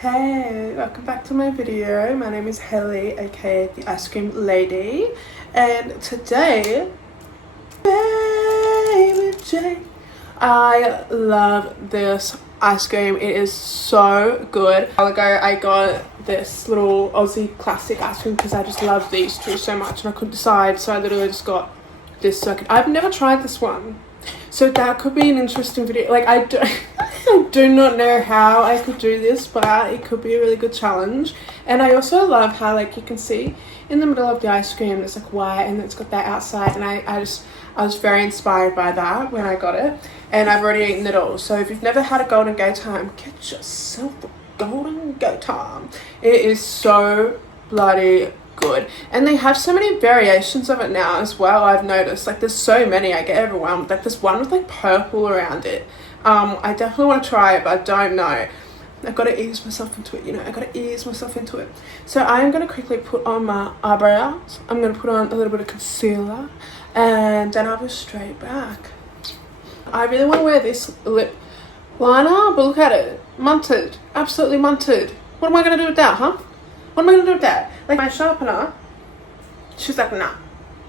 Hey, welcome back to my video. My name is Haley, aka the ice cream lady, and today, baby J, I love this ice cream. It is so good. A while ago I got this little Aussie classic ice cream because I just love these two so much and I couldn't decide, so I literally just got this circuit. I've never tried this one, so that could be an interesting video. Like I do not know how I could do this, but it could be a really good challenge. And I also love how, like, you can see in the middle of the ice cream there's like white and it's got that outside, and I was very inspired by that when I got it, and I've already eaten it all. So if you've never had a golden go time, get yourself a golden go time. It is so bloody good, and they have so many variations of it now as well. I've noticed, like, there's so many, I get overwhelmed. Like, there's one with like purple around it. I definitely want to try it, but I don't know. I've got to ease myself into it, I got to ease myself into it. So I am going to quickly put on my eyebrows. I'm going to put on a little bit of concealer, and then I'll be straight back. I really want to wear this lip liner, but look at it, munted, absolutely munted. What am I going to do with that, huh? What am I going to do with that? Like, my sharpener, she's like, nah,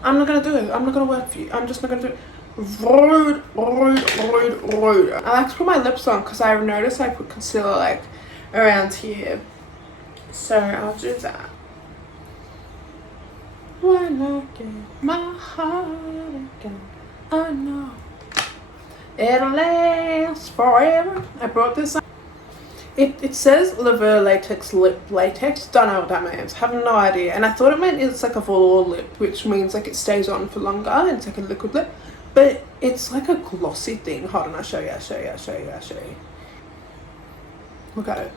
I'm not going to do it. I'm not going to work for you. I'm just not going to do it. Rude. I like to put my lips on because I noticed I put concealer like around here, so I'll do that. When I get my heart again, I know it'll last forever. I brought this on. It says Lever Latex Lip Latex. Don't know what that means. Have no idea. And I thought it meant it's like a velour lip, which means like it stays on for longer and it's like a liquid lip. But it's like a glossy thing. Hold on, I'll show you. Look at it.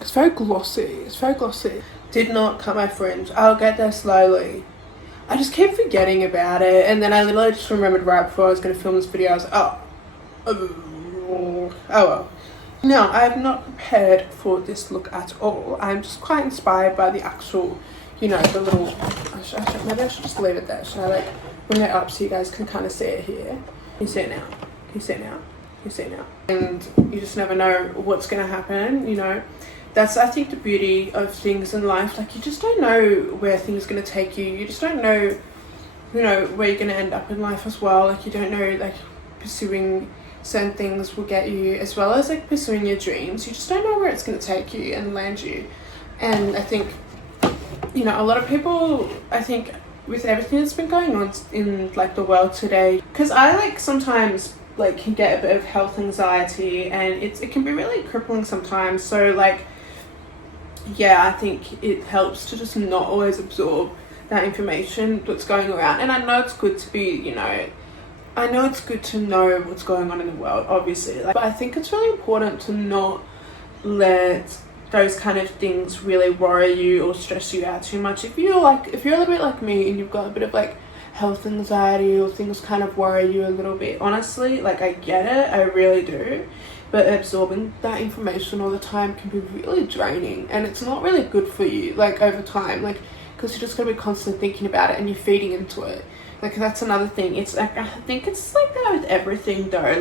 It's very glossy. Did not cut my fringe. I'll get there slowly. I just keep forgetting about it. And then I literally just remembered right before I was going to film this video. I was like, oh well. No, I am not prepared for this look at all. I'm just quite inspired by the actual, the little... Maybe I should just leave it there. Should I like bring it up so you guys can kind of see it here? You see it now. And you just never know what's going to happen, That's, I think, the beauty of things in life. Like, you just don't know where things are going to take you. You just don't know, where you're going to end up in life as well. Like, you don't know, like, pursuing certain things will get you, as well as like pursuing your dreams. You just don't know where it's going to take you and land you. And I think, a lot of people, I think, with everything that's been going on in like the world today, because I like sometimes like can get a bit of health anxiety, and it can be really crippling sometimes. So like, yeah, I think it helps to just not always absorb that information that's going around. And I know it's good to be, I know it's good to know what's going on in the world, obviously, but I think it's really important to not let those kind of things really worry you or stress you out too much. If you're a little bit like me and you've got a bit of like health anxiety or things kind of worry you a little bit, honestly, like, I get it, I really do, but absorbing that information all the time can be really draining, and it's not really good for you, like, over time, like, because you're just going to be constantly thinking about it and you're feeding into it. Like, that's another thing. It's like, I think it's like that with everything though.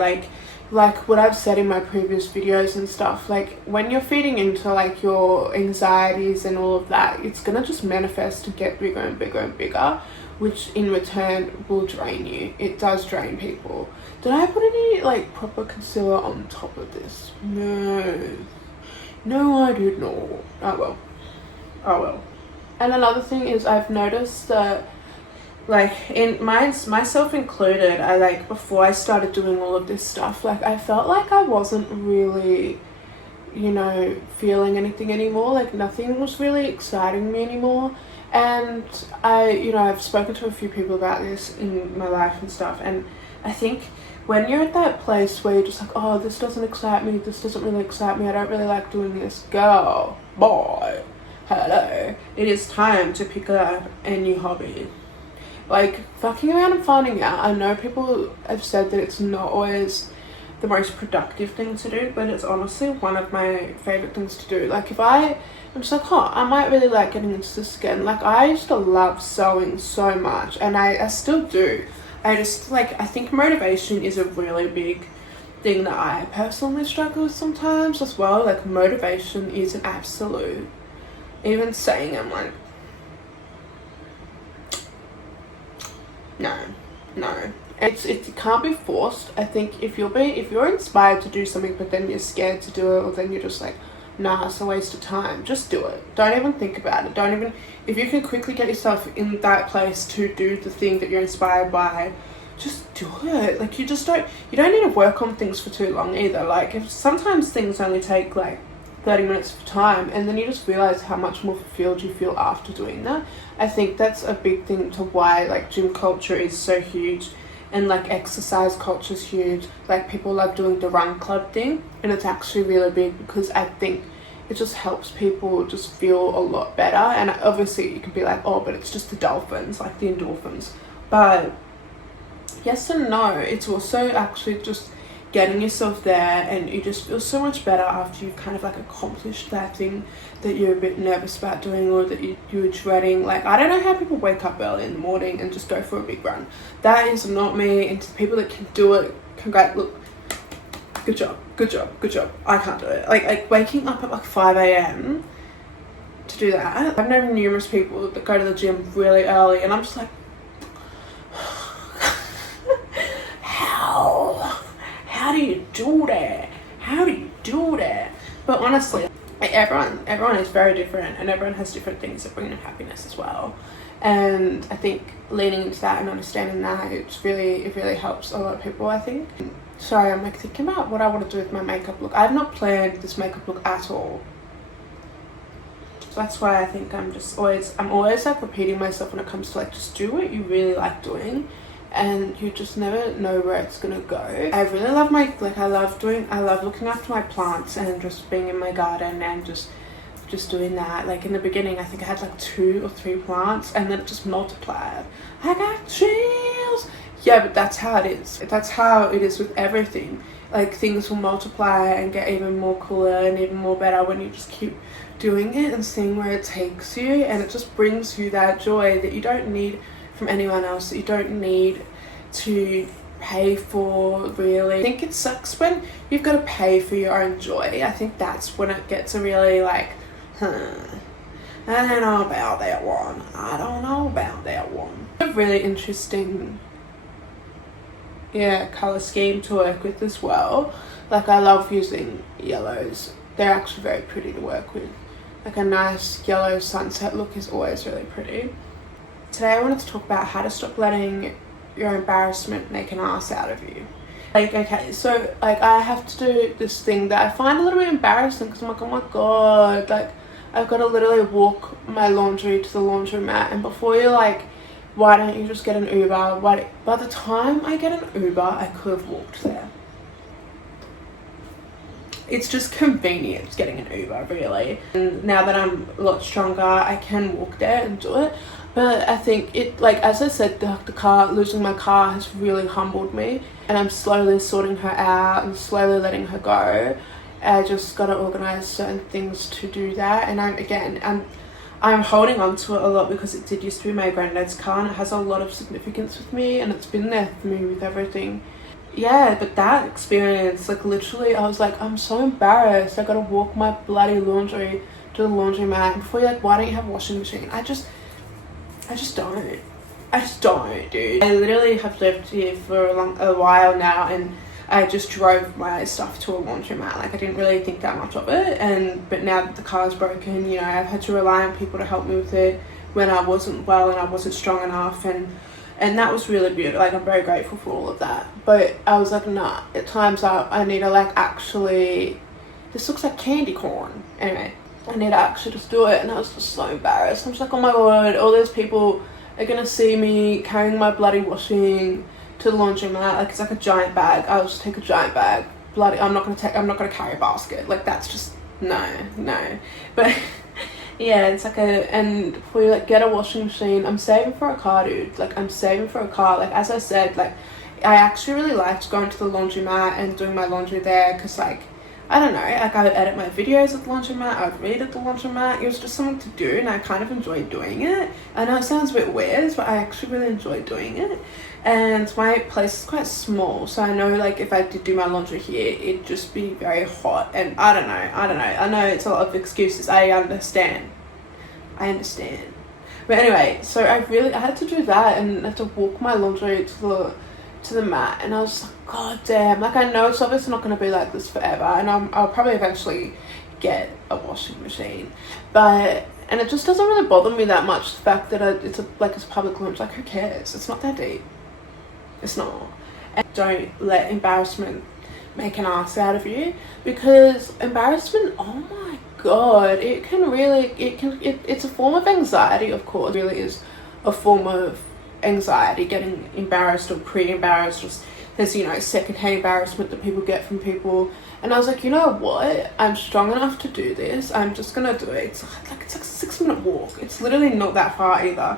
Like what I've said in my previous videos and stuff, like, when you're feeding into like your anxieties and all of that, it's gonna just manifest and get bigger and bigger and bigger, which in return will drain you. It does drain people. Did I put any like proper concealer on top of this? No, I did not. Oh well. And another thing is, I've noticed that, like, in myself included, I like, before I started doing all of this stuff, like, I felt like I wasn't really, feeling anything anymore. Like, nothing was really exciting me anymore. And I've spoken to a few people about this in my life and stuff, and I think when you're at that place where you're just like, oh, this doesn't excite me, this doesn't really excite me, I don't really like doing this, girl, boy, hello, it is time to pick up a new hobby. Like, fucking around and finding out. I know people have said that it's not always the most productive thing to do, but it's honestly one of my favorite things to do. Like, if I'm just like, I might really like getting into this again. Like, I used to love sewing so much, and I still do. I just, like, I think motivation is a really big thing that I personally struggle with sometimes as well. Like, motivation is an absolute, even saying I'm like, no. It can't be forced. I think if you're inspired to do something but then you're scared to do it, or then you're just like, nah, it's a waste of time, just do it. Don't even think about it. Don't even, if you can quickly get yourself in that place to do the thing that you're inspired by, just do it. Like, you don't need to work on things for too long either. Like, if sometimes things only take like 30 minutes of time, and then you just realize how much more fulfilled you feel after doing that. I think that's a big thing to why like gym culture is so huge, and like exercise culture is huge. Like, people love doing the run club thing, and it's actually really big because I think it just helps people just feel a lot better. And obviously you could be like, oh, but it's just the dolphins, like the endorphins. But yes and no, it's also actually just getting yourself there, and you just feel so much better after you've kind of like accomplished that thing that you're a bit nervous about doing, or that you're dreading. Like, I don't know how people wake up early in the morning and just go for a big run. That is not me. And to people that can do it, congrats, look, good job. I can't do it. Like waking up at like 5 a.m. to do that. I've known numerous people that go to the gym really early, and I'm just like, how do you do that? But honestly, like, everyone is very different, and everyone has different things that bring them happiness as well. And I think leaning into that and understanding that, it really helps a lot of people, I think. Sorry, I'm like thinking about what I want to do with my makeup look. I've not planned this makeup look at all. So that's why I think I'm always like repeating myself when it comes to like, just do what you really like doing, and you just never know where it's gonna go. I really love I love looking after my plants and just being in my garden and just doing that. Like, in the beginning, I think I had like 2 or 3 plants, and then it just multiplied. I got chills. Yeah, but that's how it is. That's how it is with everything. Like, things will multiply and get even more cooler and even more better when you just keep doing it and seeing where it takes you. And it just brings you that joy that you don't need from anyone else, that you don't need to pay for, really. I think it sucks when you've got to pay for your own joy. I think that's when it gets a really like, I don't know about that one. A really interesting color scheme to work with as well. Like, I love using yellows. They're actually very pretty to work with. Like, a nice yellow sunset look is always really pretty. Today I wanted to talk about how to stop letting your embarrassment make an ass out of you. Like, okay, so like, I have to do this thing that I find a little bit embarrassing, because I'm like, oh my god, like, I've got to literally walk my laundry to the laundromat, and before you're like, why don't you just get an Uber? By the time I get an Uber, I could have walked there. It's just convenient getting an Uber, really. And now that I'm a lot stronger, I can walk there and do it. But I think it, like, as I said, losing my car has really humbled me, and I'm slowly sorting her out and slowly letting her go. I just got to organize certain things to do that. And I'm holding on to it a lot, because it did used to be my granddad's car, and it has a lot of significance with me, and it's been there for me with everything. Yeah, but that experience, like, literally, I was like, I'm so embarrassed. I gotta walk my bloody laundry to the laundromat. And before you're like, why don't you have a washing machine? I just don't, dude. I literally have lived here for a while now, and I just drove my stuff to a laundromat. Like, I didn't really think that much of it, but now that the car's broken, you know, I've had to rely on people to help me with it when I wasn't well and I wasn't strong enough, and that was really beautiful. Like, I'm very grateful for all of that. But I was like, nah, at times I need to, like, actually, this looks like candy corn. Anyway, I need to actually just do it, and I was just so embarrassed. I'm just like, oh my god, all those people are gonna see me carrying my bloody washing to the laundromat. Like, it's like a giant bag. I'll just take a giant bag. Bloody, I'm not gonna carry a basket. Like, that's just, no. But yeah, it's like and before you like get a washing machine, I'm saving for a car, dude. Like, I'm saving for a car. Like, as I said, like, I actually really liked going to the laundromat and doing my laundry there, because like, I don't know, like I would edit my videos at the laundromat, I would read at the laundromat. It was just something to do, and I kind of enjoyed doing it. I know it sounds a bit weird, but I actually really enjoyed doing it. And my place is quite small, so I know like if I did do my laundry here, it'd just be very hot. And I don't know. I know it's a lot of excuses. I understand. But anyway, so I had to do that, and I had to walk my laundry to the mat, and I was just like, god damn, like I know it's obviously not going to be like this forever, and I'll probably eventually get a washing machine, and it just doesn't really bother me that much, the fact that it's a public laundry. Like, who cares? It's not that deep. It's not. And don't let embarrassment make an ass out of you, because embarrassment, oh my god, it's a form of anxiety. Of course, it really is a form of anxiety, getting embarrassed or pre-embarrassed, or there's, you know, secondhand embarrassment that people get from people. And I was like, you know what, I'm strong enough to do this, I'm just gonna do it. It's like a 6-minute walk, it's literally not that far either.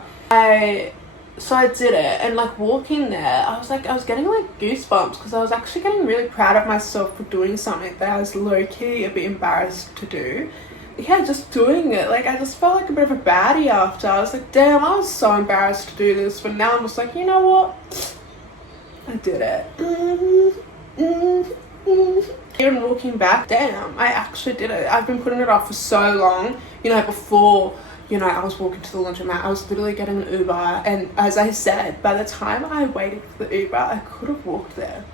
So I did it, and like walking there, I was getting like goosebumps, because I was actually getting really proud of myself for doing something that I was low-key a bit embarrassed to do. Yeah, just doing it. Like, I just felt like a bit of a baddie after. I was like, damn, I was so embarrassed to do this, but now I'm just like, you know what, I did it. Even walking back, damn, I actually did it. I've been putting it off for so long. You know, before, you know, I was walking to the laundromat, I was literally getting an Uber, and as I said, by the time I waited for the Uber, I could have walked there.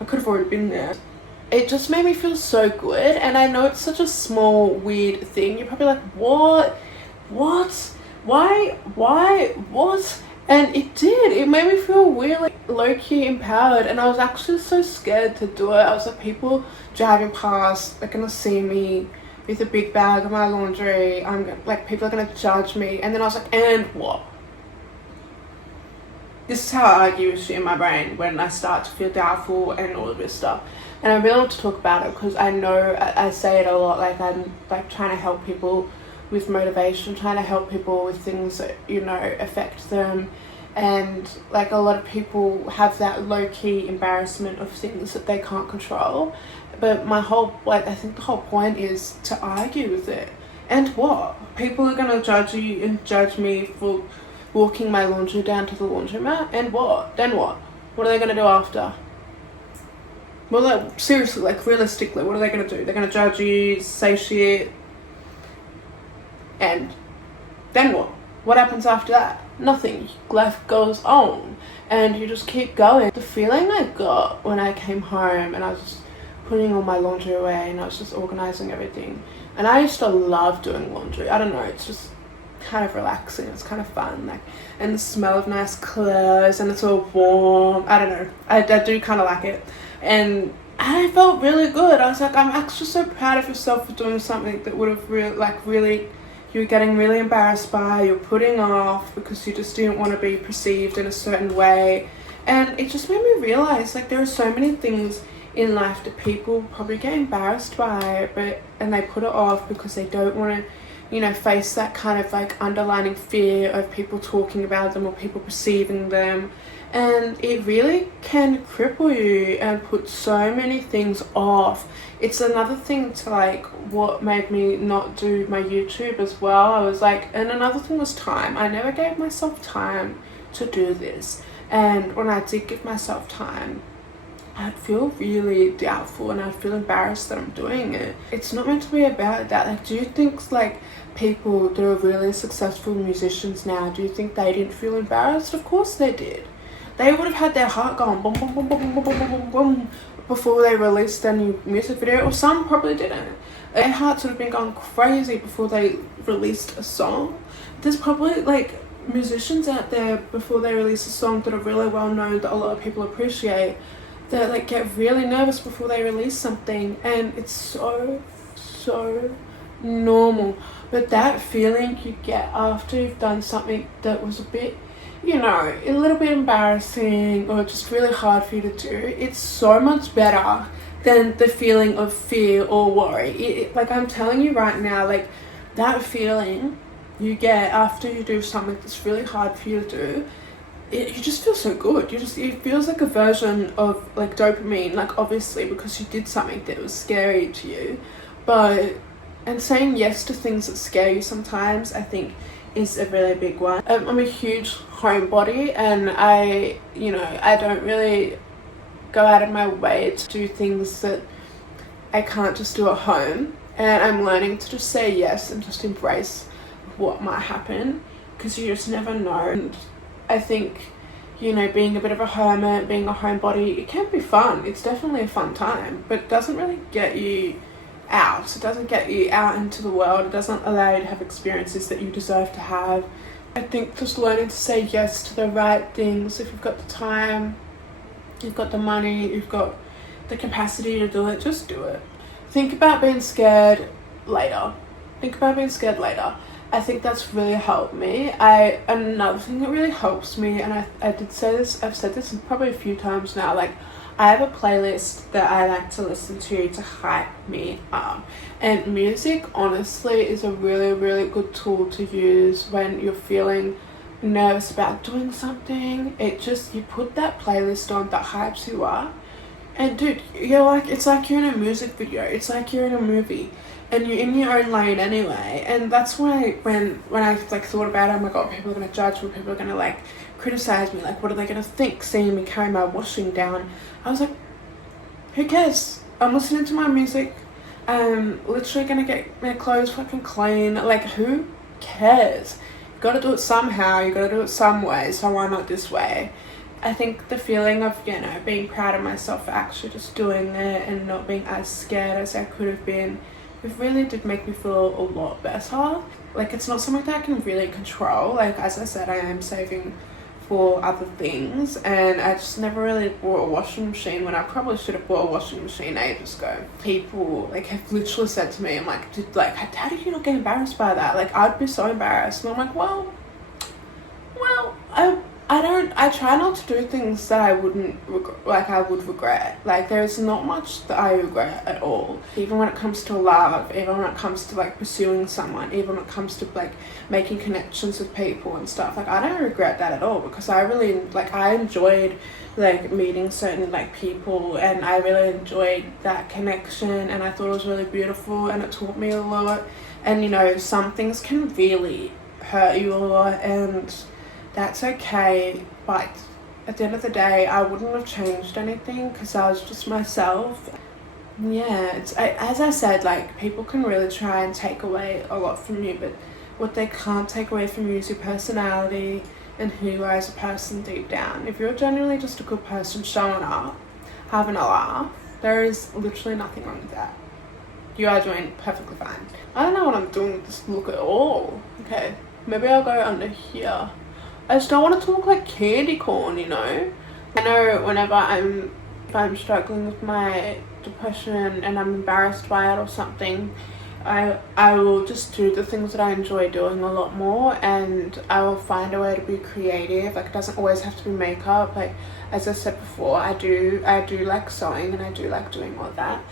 I could have already been there. It just made me feel so good, and I know it's such a small, weird thing. You're probably like, what? Why? What? And it did. It made me feel really low-key empowered, and I was actually so scared to do it. I was like, people driving past, they're gonna see me with a big bag of my laundry. People are gonna judge me. And then I was like, and what? This is how I argue with shit in my brain when I start to feel doubtful and all of this stuff. And I really want to talk about it, because I know I say it a lot, like I'm like trying to help people with motivation, trying to help people with things that, you know, affect them. And like a lot of people have that low-key embarrassment of things that they can't control. But I think the whole point is to argue with it. And what? People are going to judge you and judge me for walking my laundry down to the laundromat, and what? Then what? What are they going to do after? Well, like, seriously, like, realistically, what are they going to do? They're going to judge you, say shit, and then what? What happens after that? Nothing. Life goes on, and you just keep going. The feeling I got when I came home and I was just putting all my laundry away and I was just organizing everything, and I used to love doing laundry. I don't know, it's just kind of relaxing, it's kind of fun, like, and the smell of nice clothes, and it's all warm. I don't know, I do kind of like it, and I felt really good. I was like, I'm actually so proud of yourself for doing something that would have really you're getting really embarrassed by, you're putting off because you just didn't want to be perceived in a certain way. And it just made me realize, like, there are so many things in life that people probably get embarrassed by, and they put it off because they don't want to, you know, face that kind of like underlining fear of people talking about them or people perceiving them. And it really can cripple you and put so many things off. It's another thing to like what made me not do my YouTube as well. I was like, and another thing was time. I never gave myself time to do this, and when I did give myself time, I'd feel really doubtful and I'd feel embarrassed that I'm doing it. It's not meant to be about that. Like, do you think like people that are really successful musicians now, do you think they didn't feel embarrassed? Of course they did. They would have had their heart going boom, boom, boom, boom, boom, boom, boom, boom before they released their new music video, or some probably didn't. Their hearts would have been going crazy before they released a song. There's probably like musicians out there before they release a song that are really well known, that a lot of people appreciate, that like get really nervous before they release something, and it's so normal. But that feeling you get after you've done something that was a bit, you know, a little bit embarrassing or just really hard for you to do, it's so much better than the feeling of fear or worry. Like, I'm telling you right now, like, that feeling you get after you do something that's really hard for you to do, you just feel so good. It feels like a version of like dopamine, like obviously because you did something that was scary to you, but and saying yes to things that scare you sometimes, I think, is a really big one. I'm a huge homebody, and I don't really go out of my way to do things that I can't just do at home, and I'm learning to just say yes and just embrace what might happen, because you just never know. And I think, being a bit of a hermit, being a homebody, it can be fun. It's definitely a fun time, but it doesn't really get you out. It doesn't get you out into the world. It doesn't allow you to have experiences that you deserve to have. I think just learning to say yes to the right things. If you've got the time, you've got the money, you've got the capacity to do it, just do it. Think about being scared later. I think that's really helped me. Another thing that really helps me, and I did say this, I've said this probably a few times now, like, I have a playlist that I like to listen to hype me up. And music, honestly, is a really, really good tool to use when you're feeling nervous about doing something. You put that playlist on that hypes you up. And dude, it's like you're in a music video. It's like you're in a movie. And you're in your own lane anyway. And that's why when I like thought about it, oh my god, people are going to judge me, people are going to like criticize me, like what are they going to think seeing me carry my washing down? I was like, who cares? I'm listening to my music. I'm literally going to get my clothes fucking clean. Like, who cares? You got to do it somehow. You got to do it some way. So why not this way? I think the feeling of, being proud of myself for actually just doing it and not being as scared as I could have been, it really did make me feel a lot better. Like, it's not something that I can really control. Like, as I said, I am saving for other things, and I just never really bought a washing machine when I probably should have bought a washing machine ages ago. People like have literally said to me, I'm like, how did you not get embarrassed by that? Like, I'd be so embarrassed. And I'm like, well, I try not to do things that I would regret. Like, there's not much that I regret at all. Even when it comes to love, even when it comes to like pursuing someone, even when it comes to like making connections with people and stuff, like I don't regret that at all, because I really I enjoyed like meeting certain like people, and I really enjoyed that connection, and I thought it was really beautiful, and it taught me a lot. And some things can really hurt you a lot, and that's okay, but at the end of the day, I wouldn't have changed anything because I was just myself. Yeah, as I said, like, people can really try and take away a lot from you, but what they can't take away from you is your personality and who you are as a person deep down. If you're genuinely just a good person showing up, having a laugh, there is literally nothing wrong with that. You are doing perfectly fine. I don't know what I'm doing with this look at all. Okay, maybe I'll go under here. I just don't want to look like candy corn, I know whenever if I'm struggling with my depression and I'm embarrassed by it or something, I will just do the things that I enjoy doing a lot more, and I will find a way to be creative. Like, it doesn't always have to be makeup. Like, as I said before, I do like sewing, and I do like doing all that.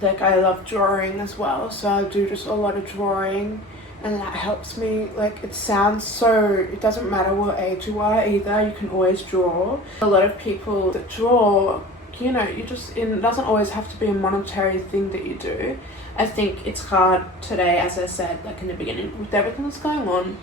Like, I love drawing as well, so I do just a lot of drawing. And that helps me. Like, it doesn't matter what age you are either, you can always draw. A lot of people that draw, it doesn't always have to be a monetary thing that you do. I think it's hard today, as I said, like in the beginning, with everything that's going on,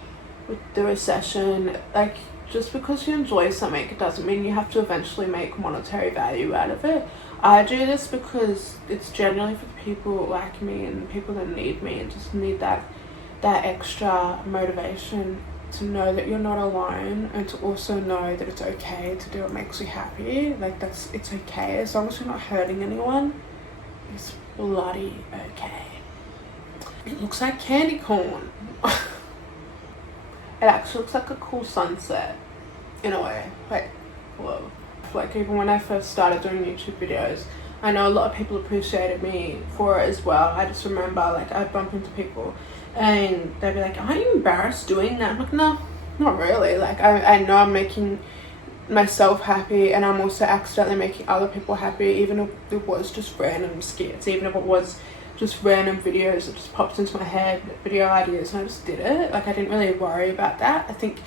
with the recession, like, just because you enjoy something, it doesn't mean you have to eventually make monetary value out of it. I do this because it's generally for the people like me and people that need me and just need that extra motivation to know that you're not alone, and to also know that it's okay to do what makes you happy. Like, it's okay as long as you're not hurting anyone. It's bloody okay. It looks like candy corn. It actually looks like a cool sunset in a way. Like, whoa. Like, even when I first started doing YouTube videos, I know a lot of people appreciated me for it as well. I just remember, like, I'd bump into people and they'd be like, aren't you embarrassed doing that? I'm like, no, not really. Like, I know I'm making myself happy, and I'm also accidentally making other people happy, even if it was just random skits, even if it was just random videos that just popped into my head, video ideas, and I just did it. Like, I didn't really worry about that. I think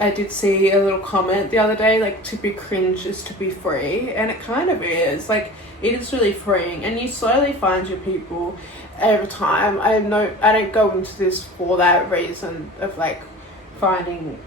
I did see a little comment the other day, like, to be cringe is to be free, and it kind of is. Like, it is really freeing, and you slowly find your people over time. I don't go into this for that reason of like finding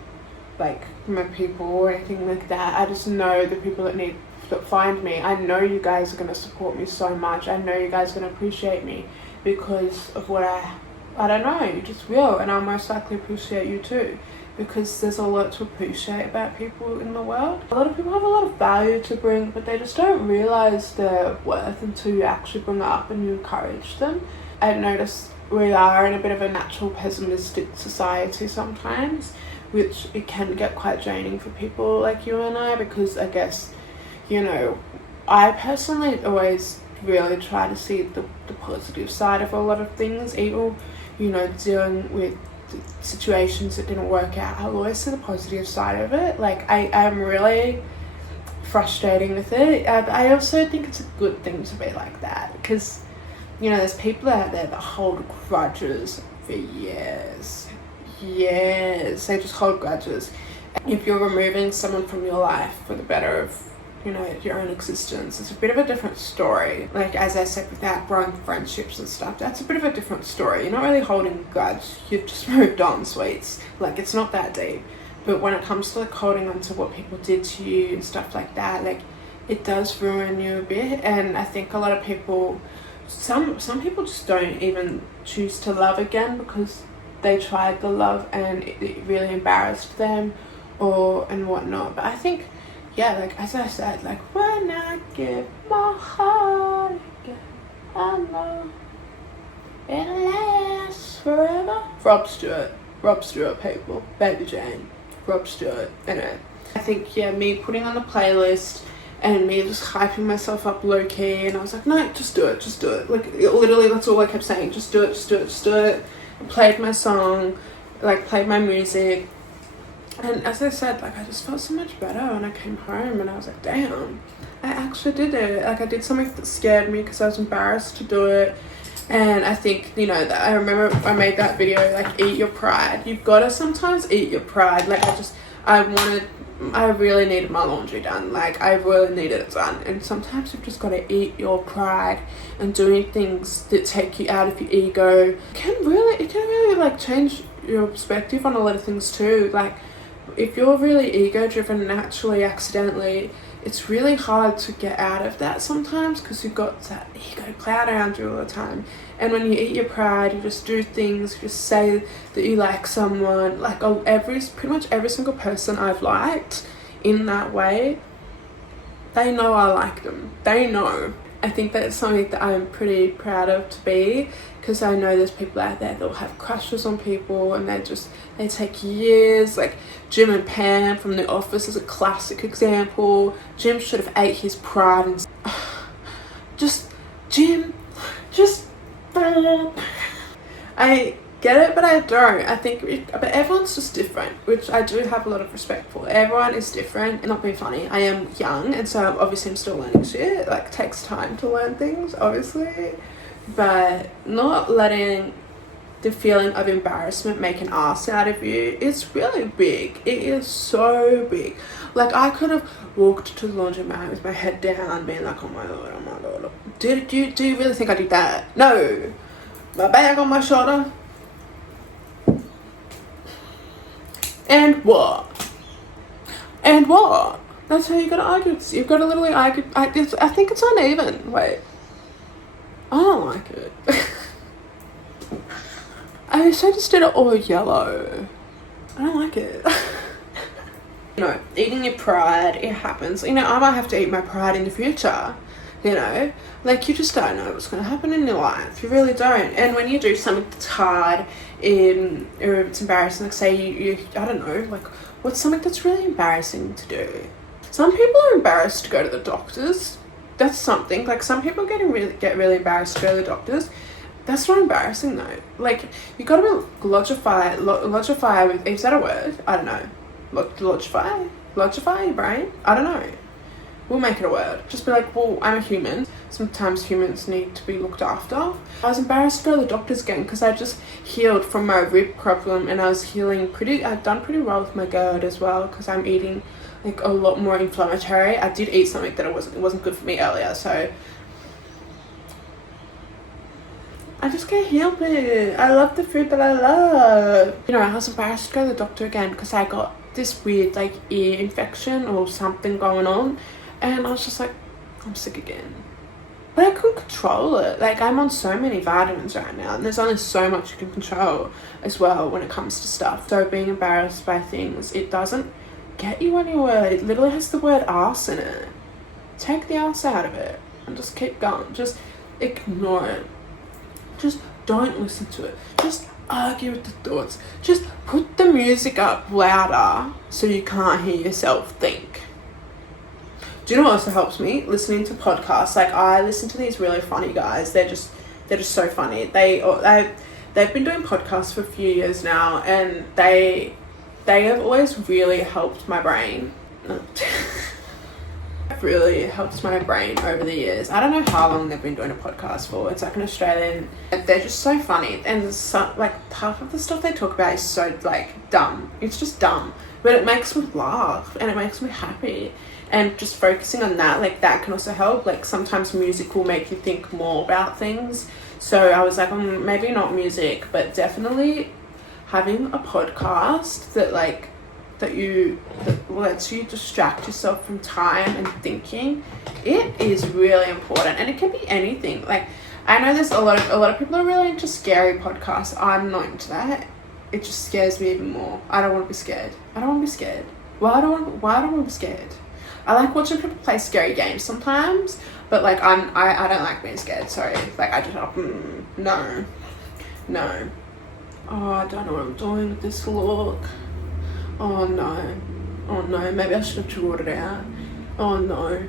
like my people or anything like that. I just know the people that find me. I know you guys are going to support me so much. I know you guys are going to appreciate me because of what I don't know, you just will, and I'll most likely appreciate you too, because there's a lot to appreciate about people in the world. A lot of people have a lot of value to bring, but they just don't realise their worth until you actually bring it up and you encourage them. I've noticed we are in a bit of a natural pessimistic society sometimes, which it can get quite draining for people like you and I, because I guess, you know, I personally always really try to see the positive side of a lot of things, even, you know, dealing with situations that didn't work out. I'll always see the positive side of it. Like, I'm really frustrating with it. I also think it's a good thing to be like that, because, you know, there's people out there that hold grudges for years. They just hold grudges. If you're removing someone from your life for the better of, you know, your own existence, it's a bit of a different story. Like, as I said, with outgrowing friendships and stuff, that's a bit of a different story. You're not really holding a grudge, you've just moved on, sweets. Like, it's not that deep. But when it comes to like holding on to what people did to you and stuff like that, like, it does ruin you a bit. And I think a lot of people, some people just don't even choose to love again because they tried the love and it really embarrassed them and whatnot. But I think, yeah, like, as I said, like, when I give my heart again, I know it'll last forever. Rob Stewart, people. Baby Jane. Rob Stewart. Anyway, I think, yeah, me putting on the playlist and me just hyping myself up low-key, and I was like, no, just do it. Like, literally, that's all I kept saying. Just do it. I played my song, like, played my music. And as I said, like, I just felt so much better when I came home, and I was like, damn, I actually did it. Like, I did something that scared me because I was embarrassed to do it. And I think, you know, that I remember I made that video, like, eat your pride. You've got to sometimes eat your pride. Like, I really needed my laundry done. Like, I really needed it done. And sometimes you've just got to eat your pride, and doing things that take you out of your ego it can really like change your perspective on a lot of things too. Like, if you're really ego driven naturally, accidentally, it's really hard to get out of that sometimes, because you've got that ego cloud around you all the time. And when you eat your pride, you just do things, you just say that you like someone. Like, pretty much every single person I've liked in that way, they know I like them. They know. I think that's something that I'm pretty proud of to be, because I know there's people out there that will have crushes on people, and they take years. Like, Jim and Pam from The Office is a classic example. Jim should have ate his pride and Jim, I get it, but I don't. I think, but everyone's just different, which I do have a lot of respect for. Everyone is different, and not being funny, I am young, and so obviously I'm still learning shit. Like, it takes time to learn things, obviously, but not letting the feeling of embarrassment make an ass out of you is really big. It is so big. Like, I could have walked to the laundromat with my head down, being like, oh my lord. Do you really think I did that? No. My bag on my shoulder. And what? That's how you gotta argue. You've gotta literally argue. I think it's uneven. Wait. I don't like it. I just did it all yellow. I don't like it. You know, eating your pride, it happens. You know, I might have to eat my pride in the future. You know, like, you just don't know what's going to happen in your life. You really don't. And when you do something that's hard, or it's embarrassing, like, say you I don't know, like, what's something that's really embarrassing to do? Some people are embarrassed to go to the doctors. That's something. Like, some people get really embarrassed to go to the doctors. That's not embarrassing though. Like, you got to be logify with, is that a word? I don't know. Logify your brain? I don't know. We'll make it a word. Just be like, well, I'm a human. Sometimes humans need to be looked after. I was embarrassed to go to the doctors again because I just healed from my rib problem, and I was healing I've done pretty well with my GERD as well because I'm eating like a lot more inflammatory. I did eat something that it wasn't good for me earlier, so I just can't help it. I love the food that I love. You know, I was embarrassed to go to the doctor again because I got this weird like ear infection or something going on, and I was just like, I'm sick again. But I couldn't control it. Like, I'm on so many vitamins right now, and there's only so much you can control as well when it comes to stuff. So being embarrassed by things, it doesn't get you anywhere. It literally has the word arse in it. Take the arse out of it and just keep going. Just ignore it. Just don't listen to it. Just argue with the thoughts. Just put the music up louder so you can't hear yourself think. Do you know what also helps me? Listening to podcasts. Like, I listen to these really funny guys. They're just so funny. They've been doing podcasts for a few years now, and they have always really helped my brain. Really helps my brain over the years. I don't know how long they've been doing a podcast for. It's like an Australian. They're just so funny, and like half of the stuff they talk about is so like dumb. It's just dumb, but it makes me laugh and it makes me happy. And just focusing on that, like, that can also help. Like, sometimes music will make you think more about things. So I was like, maybe not music, but definitely having a podcast that lets you distract yourself from time and thinking. It is really important, and it can be anything. Like, I know there's a lot of people are really into scary podcasts. I'm not into that. It just scares me even more. I don't want to be scared. Why do I want to be scared? I like watching people play scary games sometimes, but like I don't like being scared. Sorry, like I just no. Oh, I don't know what I'm doing with this look. Oh no, maybe I should have drawn it out. Oh no,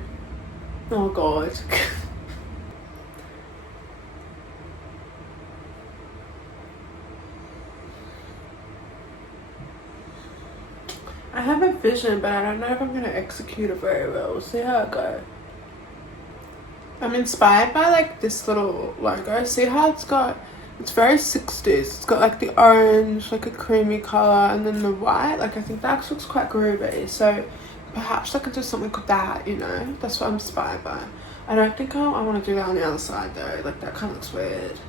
oh god. I have a vision, but I don't know if I'm going to execute it very well. We'll see how it goes. I'm inspired by like this little logo. See how it's very 60s. It's got like the orange, like a creamy colour, and then the white. Like, I think that actually looks quite groovy. So perhaps I could do something with that, you know? That's what I'm inspired by. I don't think I want to do that on the other side though. Like, that kind of looks weird.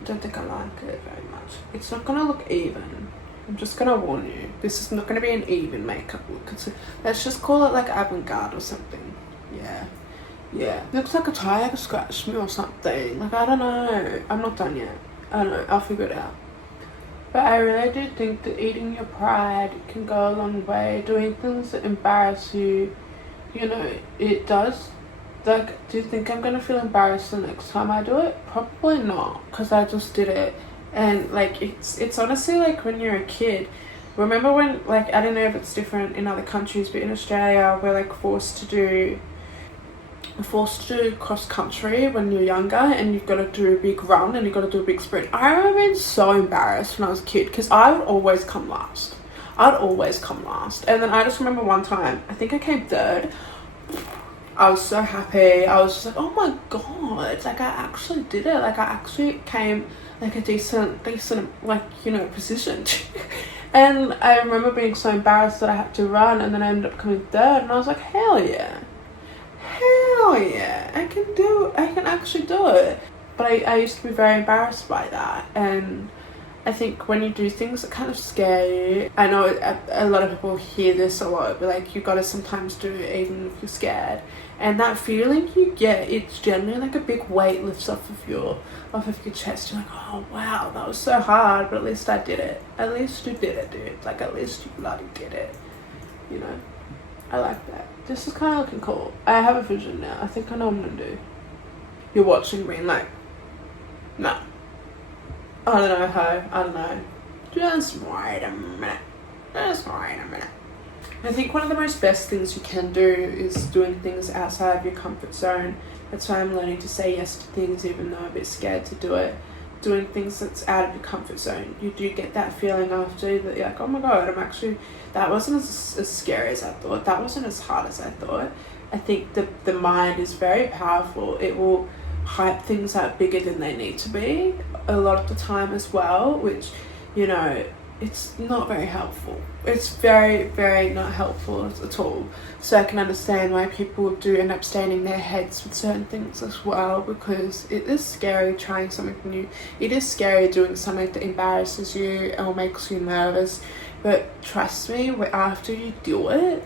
I don't think I like it very much. It's not going to look even. I'm just going to warn you. This is not going to be an even makeup look. Let's just call it like avant-garde or something. Yeah. Looks like a tiger scratched me or something. Like, I don't know. I'm not done yet. I don't know. I'll figure it out. But I really do think that eating your pride can go a long way. Doing things that embarrass you, you know, it does. Like, do you think I'm going to feel embarrassed the next time I do it? Probably not, because I just did it. And like, it's honestly like when you're a kid. Remember when, like, I don't know if it's different in other countries, but in Australia we're like forced to do cross country when you're younger, and you've got to do a big run and you've got to do a big sprint. I remember being so embarrassed when I was a kid because I would always come last. And then I just remember one time, I think I came third. I was so happy. I was just like, oh my god, like, I actually did it. Like, I actually came like a decent like, you know, position. And I remember being so embarrassed that I had to run, and then I ended up coming third, and I was like, hell yeah, I can actually do it. But I used to be very embarrassed by that, and I think when you do things that kind of scare you, I know a lot of people hear this a lot, but like, you gotta sometimes do it even if you're scared. And that feeling you get, it's generally like a big weight lifts off of your chest. You're like, oh wow, that was so hard, but at least I did it. At least you did it, dude. Like, at least you bloody did it. You know? I like that. This is kind of looking cool. I have a vision now. I think I know what I'm gonna do. You're watching me and like, no. I don't know how. I don't know. Just wait a minute. I think one of the most best things you can do is doing things outside of your comfort zone. That's why I'm learning to say yes to things even though I'm a bit scared to do it. Doing things that's out of your comfort zone. You do get that feeling after that you're like, oh my god, that wasn't as scary as I thought. That wasn't as hard as I thought. I think the mind is very powerful. It will hype things up bigger than they need to be a lot of the time as well, which, you know, it's not very helpful. It's very, very not helpful at all. So I can understand why people do end up staining their heads with certain things as well, because it is scary trying something new. It is scary doing something that embarrasses you or makes you nervous. But trust me, after you do it,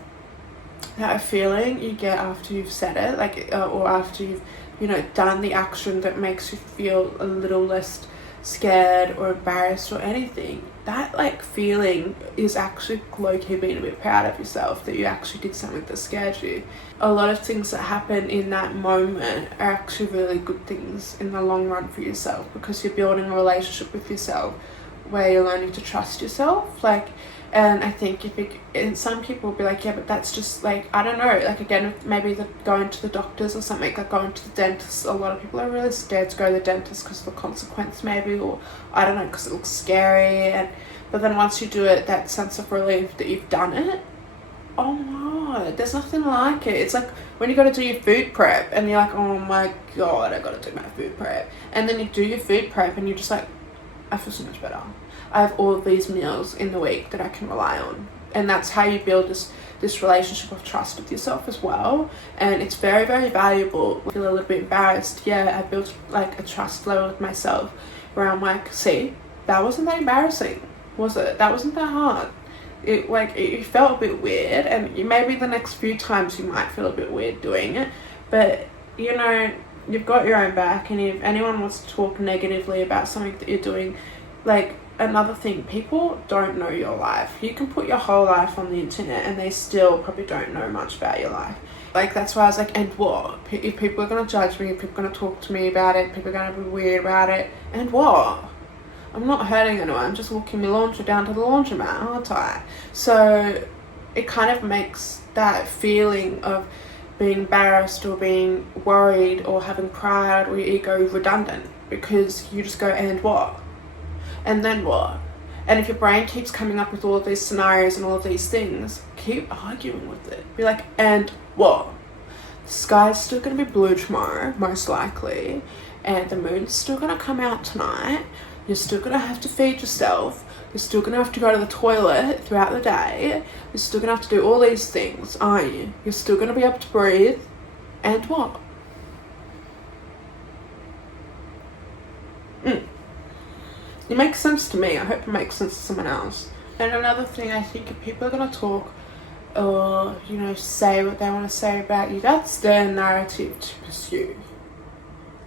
that feeling you get after you've said it, like, or after you've, you know, done the action that makes you feel a little less scared or embarrassed or anything, that like feeling is actually low-key being a bit proud of yourself that you actually did something that scared you. A lot of things that happen in that moment are actually really good things in the long run for yourself, because you're building a relationship with yourself where you're learning to trust yourself. Like, and I think and some people will be like, yeah, but that's just like, I don't know, like, again, maybe going to the doctors or something, like going to the dentist. A lot of people are really scared to go to the dentist because of the consequence, maybe, or I don't know, because it looks scary. But then once you do it, that sense of relief that you've done it, oh my, there's nothing like it. It's like when you got to do your food prep and you're like, oh my god, I got to do my food prep, and then you do your food prep and you're just like, I feel so much better. I have all of these meals in the week that I can rely on. And that's how you build this relationship of trust with yourself as well. And it's very, very valuable. I feel a little bit embarrassed. Yeah, I built like a trust level with myself where I'm like, see, that wasn't that embarrassing, was it? That wasn't that hard. It felt a bit weird, and maybe the next few times you might feel a bit weird doing it, but you know, you've got your own back. And if anyone wants to talk negatively about something that you're doing, like, another thing, people don't know your life. You can put your whole life on the internet and they still probably don't know much about your life. Like, that's why I was like, and what? If people are going to judge me, if people are going to talk to me about it, people are going to be weird about it, and what? I'm not hurting anyone. I'm just walking my laundry down to the laundromat, aren't I? So it kind of makes that feeling of being embarrassed or being worried or having pride or your ego redundant, because you just go, and what? And then what? And if your brain keeps coming up with all of these scenarios and all of these things, keep arguing with it. Be like, and what? The sky's still going to be blue tomorrow, most likely, and the moon's still going to come out tonight. You're still going to have to feed yourself. You're still going to have to go to the toilet throughout the day. You're still going to have to do all these things, aren't you? You're still going to be able to breathe. And what? It makes sense to me. I hope it makes sense to someone else. And another thing, I think if people are going to talk or, you know, say what they want to say about you, that's their narrative to pursue.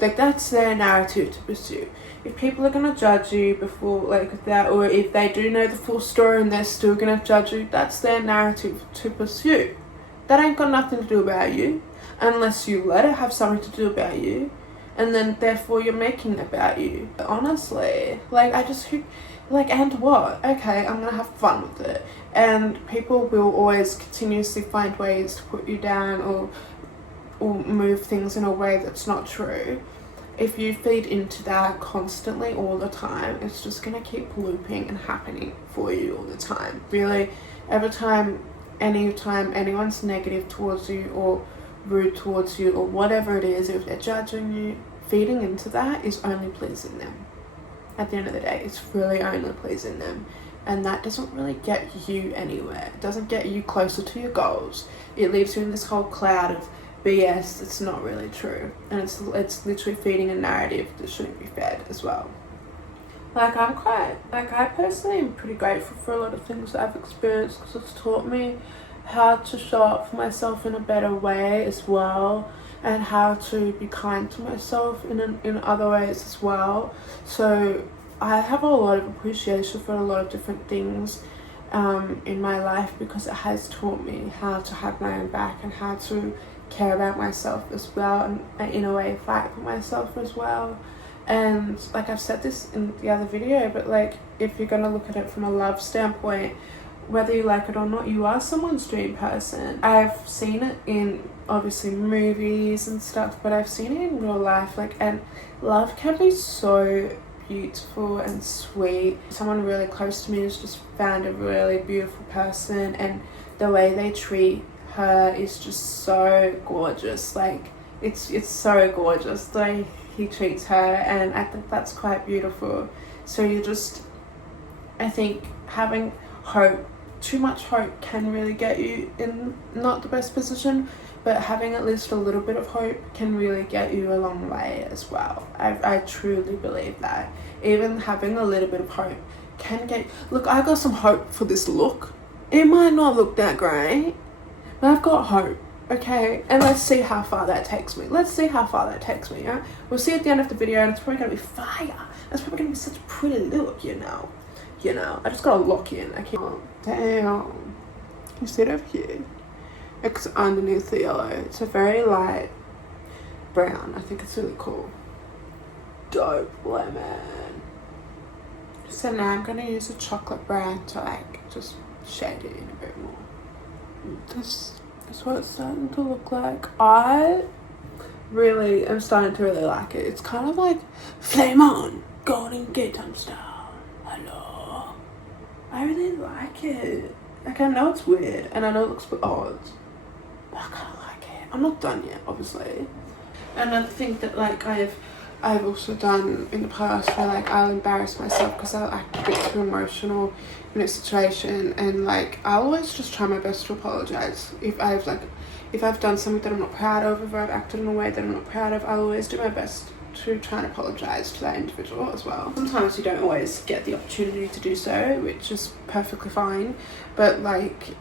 Like, that's their narrative to pursue. If people are going to judge you before, like, that, or if they do know the full story and they're still going to judge you, that's their narrative to pursue. That ain't got nothing to do about you, unless you let it have something to do about you. And then therefore you're making it about you. Honestly, like, and what? Okay, I'm gonna have fun with it. And people will always continuously find ways to put you down or move things in a way that's not true. If you feed into that constantly all the time, it's just gonna keep looping and happening for you all the time. Really, anytime anyone's negative towards you or rude towards you or whatever it is, if they're judging you, feeding into that is only pleasing them. At the end of the day, it's really only pleasing them, and that doesn't really get you anywhere. It doesn't get you closer to your goals. It leaves you in this whole cloud of BS that's not really true, and it's literally feeding a narrative that shouldn't be fed as well. Like, I personally am pretty grateful for a lot of things that I've experienced, because it's taught me how to show up for myself in a better way as well, and how to be kind to myself in other ways as well. So I have a lot of appreciation for a lot of different things in my life, because it has taught me how to have my own back and how to care about myself as well, and in a way fight for myself as well. And like I've said this in the other video, but like, if you're gonna look at it from a love standpoint, whether you like it or not, you are someone's dream person. I've seen it in obviously movies and stuff, but I've seen it in real life. Like, and love can be so beautiful and sweet. Someone really close to me has just found a really beautiful person, and the way they treat her is just so gorgeous. Like, it's so gorgeous the way he treats her, and I think that's quite beautiful. So I think having hope, too much hope can really get you in not the best position, but having at least a little bit of hope can really get you a long way as well. I truly believe that. Even having a little bit of hope can get... Look, I got some hope for this look. It might not look that great, but I've got hope, okay? And let's see how far that takes me. Yeah? We'll see at the end of the video, and it's probably going to be fire. It's probably going to be such a pretty look, you know. I just got to lock in. I can't... Oh, damn. You see it over here? It's underneath the yellow. It's a very light brown. I think it's really cool. Dope lemon. So now I'm going to use a chocolate brown to like just shade it in a bit more. This is what it's starting to look like. I really am starting to really like it. It's kind of like Flame On, Golden Gate Time style. Hello. I really like it. Like, I know it's weird and I know it looks a bit odd, but I kind of like it. I'm not done yet, obviously. Another thing that like I've also done in the past where like I'll embarrass myself because I'll act a bit too emotional in a situation, and like I'll always just try my best to apologize if I've done something that I'm not proud of, if I've acted in a way that I'm not proud of. I'll always do my best to try and apologize to that individual as well. Sometimes you don't always get the opportunity to do so, which is perfectly fine, but like,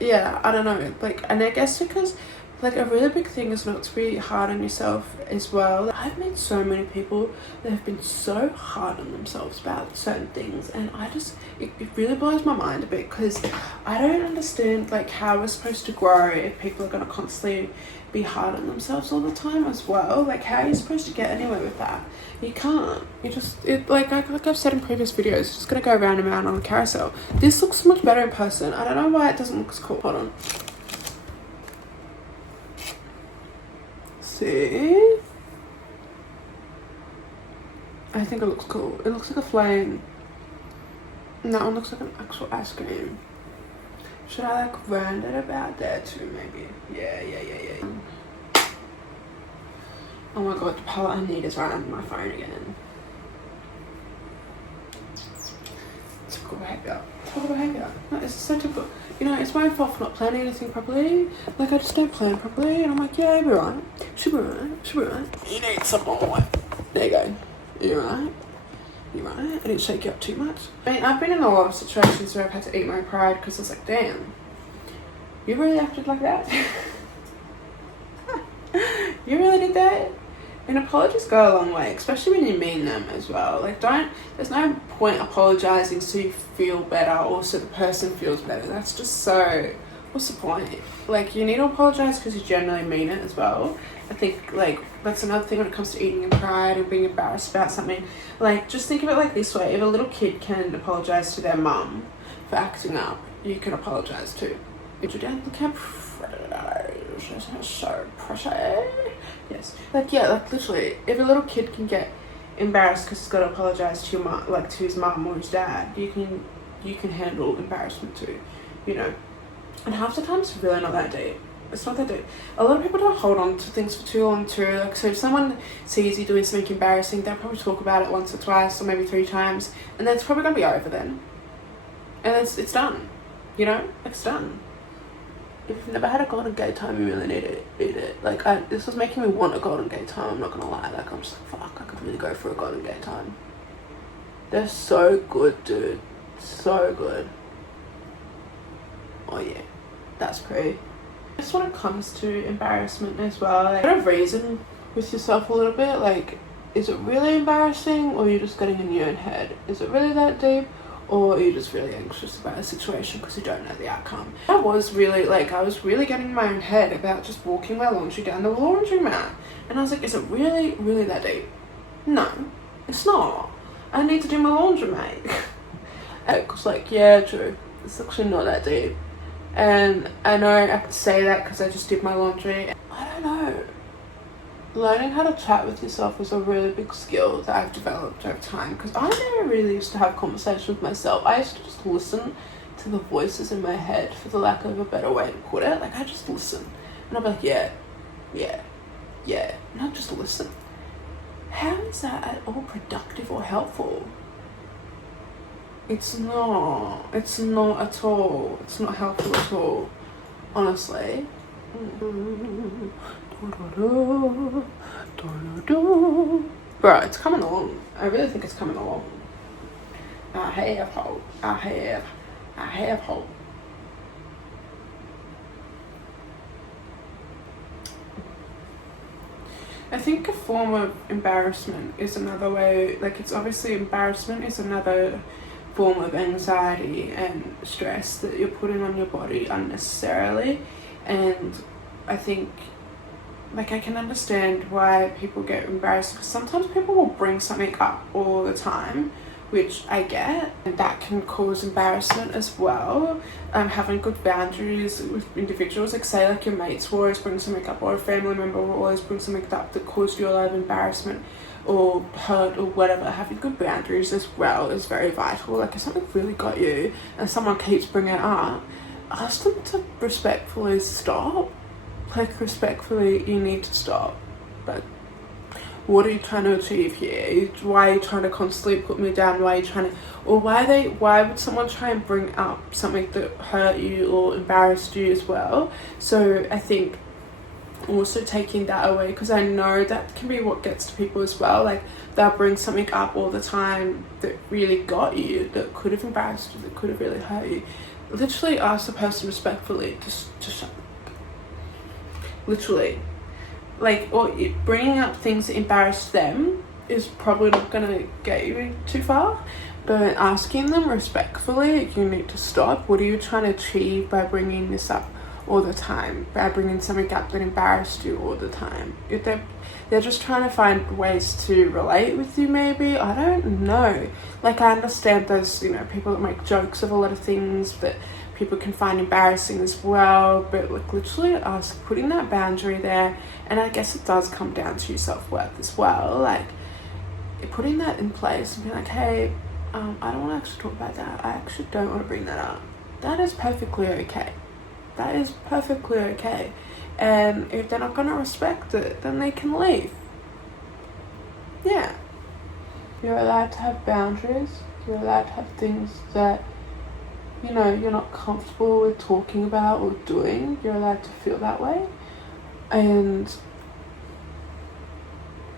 yeah, I don't know, like, and I guess because like a really big thing is not to be hard on yourself as well. I've met so many people that have been so hard on themselves about certain things, and it really blows my mind a bit, because I don't understand like how we're supposed to grow if people are going to constantly be hard on themselves all the time as well. Like, how are you supposed to get anywhere with that? You can't. Like I've said in previous videos, it's just going to go round and round on a carousel. This looks so much better in person. I don't know why it doesn't look as cool. Hold on. See? I think it looks cool. It looks like a flame. And that one looks like an actual ice cream. Should I like round it about there too, maybe? Yeah. Oh my god, the palette I need is right under my phone again. Typical behaviour. No, it's so typical. You know, it's my fault for not planning anything properly. Like, I just don't plan properly, and I'm like, yeah, you'll be right. Should be right. You need some more. There you go. You're right. I didn't shake you up too much. I mean, I've been in a lot of situations where I've had to eat my pride, because it's like, damn, you really acted like that? You really did that? And apologies go a long way, especially when you mean them as well. Like, there's no point apologizing so you feel better or so the person feels better. That's just so, what's the point? Like, you need to apologize because you genuinely mean it as well. I think, like, that's another thing when it comes to eating your pride and being embarrassed about something. Like, just think of it like this way. If a little kid can apologize to their mum for acting up, you can apologize too. Look how pretty that is. Isn't it so pretty? Yes. Like, yeah, like, literally, if a little kid can get embarrassed because he's got to apologize to your mum, like, to his mum or his dad, you can handle embarrassment too, you know. And half the time it's really not that deep. It's not that deep. A lot of people don't hold on to things for too long too. Like, so if someone sees you doing something embarrassing, they'll probably talk about it once or twice or maybe 3 times, and then it's probably gonna be over then. And it's done. You know? It's done. If you've never had a Golden Gate time, you really need to eat it. Like, this was making me want a Golden Gate time, I'm not gonna lie. Like, I'm just like, fuck, I could really go for a Golden Gate time. They're so good, dude. So good. Oh yeah, that's pretty. Just when it comes to embarrassment as well, like, kind of reason with yourself a little bit. Like, is it really embarrassing, or are you just getting in your own head? Is it really that deep, or are you just really anxious about a situation because you don't know the outcome? I was really getting in my own head about just walking my laundry down the laundry mat, and I was like, is it really, really that deep? No, it's not. I need to do my laundry, mate. I was like, yeah, true. It's actually not that deep. And I know I have to say that because I just did my laundry. I don't know. Learning how to chat with yourself is a really big skill that I've developed over time, because I never really used to have conversations with myself. I used to just listen to the voices in my head, for the lack of a better way to put it. Like, I just listen. And I'll be like, yeah. And I'll just listen. How is that at all productive or helpful? It's not at all. It's not helpful at all, honestly. Bro, it's coming along. I really think it's coming along. I have hope. I have hope. I think a form of embarrassment is another way, like, it's obviously embarrassment is another form of anxiety and stress that you're putting on your body unnecessarily. And I think, like, I can understand why people get embarrassed, because sometimes people will bring something up all the time, which I get, and that can cause embarrassment as well. Having good boundaries with individuals, like, say, like, your mates will always bring something up, or a family member will always bring something up that caused you a lot of embarrassment or hurt or whatever. Having good boundaries as well is very vital. Like, if something really got you and someone keeps bringing it up, ask them to respectfully stop. Like, respectfully, you need to stop. But what are you trying to achieve here? Why are you trying to constantly put me down? Why are you trying to, or why would someone try and bring up something that hurt you or embarrassed you as well? So I think also taking that away, because I know that can be what gets to people as well. Like, they'll bring something up all the time that really got you, that could have embarrassed you, that could have really hurt you. Literally ask the person respectfully to shut up. Literally. Like, or bringing up things that embarrass them is probably not going to get you too far, but asking them respectfully, you need to stop. What are you trying to achieve by bringing this up all the time, by bringing something up that embarrassed you all the time? If they're just trying to find ways to relate with you, maybe, I don't know. Like, I understand those, you know, people that make jokes of a lot of things that people can find embarrassing as well, but, like, literally putting that boundary there. And I guess it does come down to your self-worth as well, like, putting that in place and being like, hey, I don't want to actually talk about that. I actually don't want to bring that up. That is perfectly okay. That is perfectly okay. And if they're not going to respect it, then they can leave. Yeah. You're allowed to have boundaries. You're allowed to have things that, you know, you're not comfortable with talking about or doing. You're allowed to feel that way. And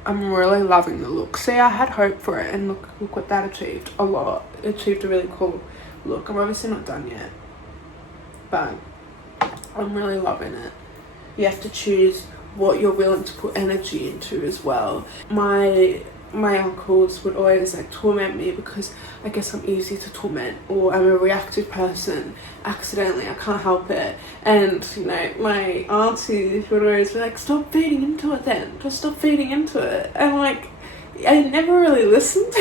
I'm really loving the look. See, I had hope for it, and look what that achieved. A lot. It achieved a really cool look. I'm obviously not done yet, but I'm really loving it. You have to choose what you're willing to put energy into as well. My uncles would always, like, torment me because I guess I'm easy to torment, or I'm a reactive person accidentally. I can't help it. And, you know, my auntie would always be like, stop feeding into it then. Just stop feeding into it. And, like, I never really listened.